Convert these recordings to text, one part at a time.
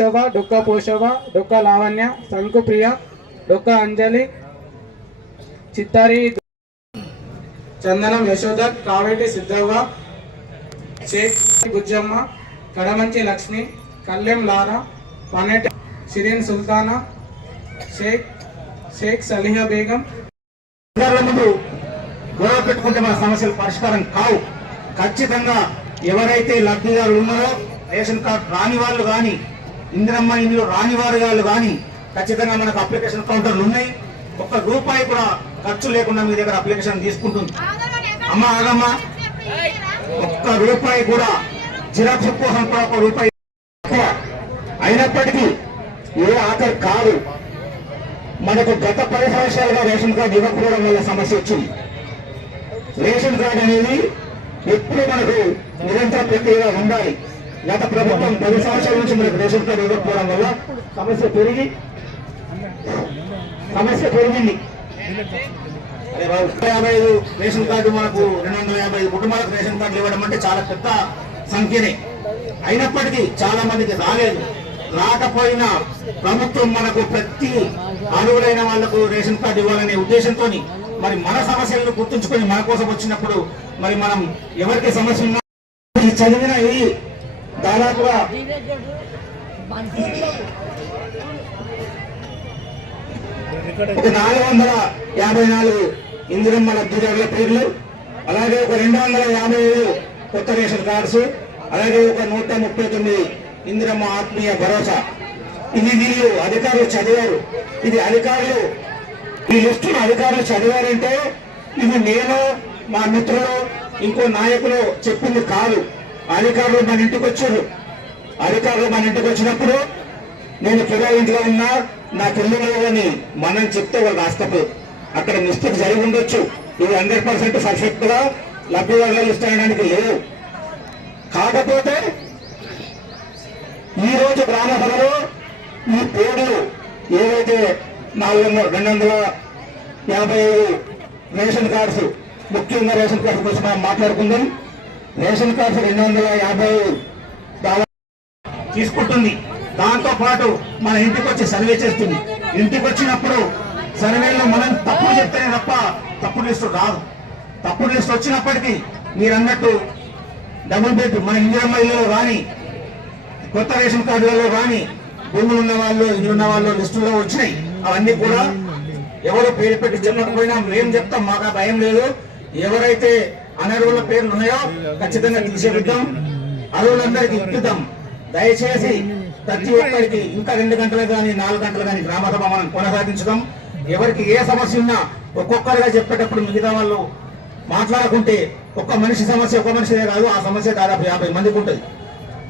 డొక్క పోషవ, డొక్క లావణ్య, శంకు ప్రియ, డొక్క అంజలి, చిత్తారి చందనం యశోదర్, కావేటి సిద్ధవ్వ, షేక్ బుజ్జమ్మ, కడమంచి లక్ష్మి, కల్లెం లారా, పనెట్ షిరీన్ సుల్తానా, షేక్ సలిహా బేగం. ముందు గొడవ పెట్టుకుంటే మన సమస్యలు పరిష్కారం కావు. ఖచ్చితంగా ఎవరైతే లబ్ధిదారులు ఉన్నారో రేషన్ కార్డు రాని వాళ్ళు కానీ, ఇందిరమ్మ ఇందులో రాని వారు కానీ ఖచ్చితంగా మనకు అప్లికేషన్ కౌంటర్లు ఉన్నాయి. ఒక్క రూపాయి కూడా ఖర్చు లేకుండా మీ దగ్గర అప్లికేషన్ తీసుకుంటుంది. అమ్మ ఆగమ్మ, ఒక్క రూపాయి కూడా జిరాక్స్ కోసం కూడా ఒక్క రూపాయి అయినప్పటికీ ఏ ఆఖరి కాదు. మనకు గత 10 సంవత్సరాలుగా రేషన్ కార్డు ఇవ్వకపోవడం వల్ల సమస్య వచ్చింది. రేషన్ కార్డు అనేది ఎప్పుడు మనకు నిరంతర ప్రక్రియగా ఉండాలి. గత ప్రభుత్వం 10 సంవత్సరాల నుంచి మనకు రేషన్ కార్డు ఇవ్వకపోవడం వల్ల సమస్య పెరిగింది. 255 రేషన్ కార్డు మనకు 255 కుటుంబాలకు రేషన్ కార్డులు ఇవ్వడం అంటే చాలా పెద్ద సంఖ్యనే. అయినప్పటికీ చాలా మందికి రాలేదు. రాకపోయినా ప్రభుత్వం మనకు ప్రతి అర్హులైన వాళ్లకు రేషన్ కార్డు ఇవ్వాలనే ఉద్దేశంతో మరి మన సమస్యలను గుర్తుంచుకొని మన కోసం వచ్చినప్పుడు మరి మనం ఎవరికి సమస్య ఉన్నా చదివిన ఈ దాదాపుగా 454 ఇందిరమ్మ లబ్ధిదారుల పేర్లు, అలాగే 255 కొత్త రేషన్ కార్డ్స్, అలాగే 139 ఇందిరమ్మ ఆత్మీయ భరోసా. ఇది వీళ్ళు అధికారులు చదివారు. ఇది అధికారులు ఈ లిస్టును అధికారులు చదివారంటే ఇది నేను, మా మిత్రులు, ఇంకో నాయకులు చెప్పింది కాదు. అధికారులు మన ఇంటికి వచ్చారు. అధికారులు మన ఇంటికి వచ్చినప్పుడు నేను కిరా ఇంట్లో ఉన్నా, నా పిల్లలని మనం చెప్తే వాళ్ళు రాస్తపోదు. అక్కడ మిస్టేక్ జరిగి ఉండొచ్చు. ఇది 100% పర్ఫెక్ట్ గా లబ్ధిదారుల లిస్ట్ అయ్యడానికి లేవు. కాకపోతే ఈ రోజు గ్రామ సభలో ఈ పేర్లు ఏవైతే 255 రేషన్ కార్డ్స్, ముఖ్యంగా రేషన్ కార్డు కోసం మనం మాట్లాడుకుందాం. రేషన్ కార్డ్స్ 255 తీసుకుంటుంది. దాంతో పాటు మన ఇంటికి వచ్చి సర్వే చేస్తుంది. ఇంటికి వచ్చినప్పుడు సర్వేలో మనం తప్పుడు చెప్తేనే తప్ప తప్పుడు లిస్టు రాదు. తప్పుడు లిస్టు వచ్చినప్పటికీ మీరు అన్నట్టు డబుల్ బెడ్ మన ఇందిరమ్మ ఇళ్ళలో కానీ, కొత్త రేషన్ కార్డులలో కానీ, భూములు ఉన్న వాళ్ళు, ఇల్లు ఉన్న వాళ్ళు లిస్టులో వచ్చినాయి. అవన్నీ కూడా ఎవరు పేరు పెట్టి చెప్పకపోయినా మేము చెప్తాం, మాకు ఆ భయం లేదు. ఎవరైతే అనర్హుల పేర్లు ఉన్నాయో ఖచ్చితంగా తీసేద్దాం, అర్హులందరికీ ఇప్పిద్దాం. దయచేసి ప్రతి ఒక్కరికి ఇంకా 2 గంటలు కానీ 4 గంటలు కానీ గ్రామ సభ మనం కొనసాగించడం. ఎవరికి ఏ సమస్య ఉన్నా ఒక్కొక్కరుగా చెప్పేటప్పుడు మిగతా వాళ్ళు మాట్లాడుకుంటే ఒక్క మనిషి సమస్య ఒక్క మనిషిదే కాదు, ఆ సమస్య దాదాపు 50 మందికి ఉంటుంది.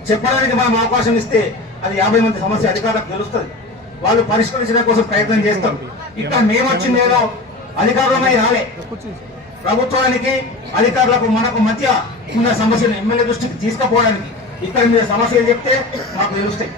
చెప్పడానికి మనం అవకాశం ఇస్తే అది 50 మంది సమస్య అధికారులకు తెలుస్తుంది. వాళ్ళు పరిష్కరించడం కోసం ప్రయత్నం చేస్తాం. ఇక్కడ మేము వచ్చింది ఏదో అధికారులమై రాలే. ప్రభుత్వానికి అధికారులకు మనకు మధ్య ఉన్న సమస్యను ఎమ్మెల్యే దృష్టికి తీసుకుపోవడానికి. ఇక్కడ మీరు సమస్యలు చెప్తే మాకు తెలుస్తాయి.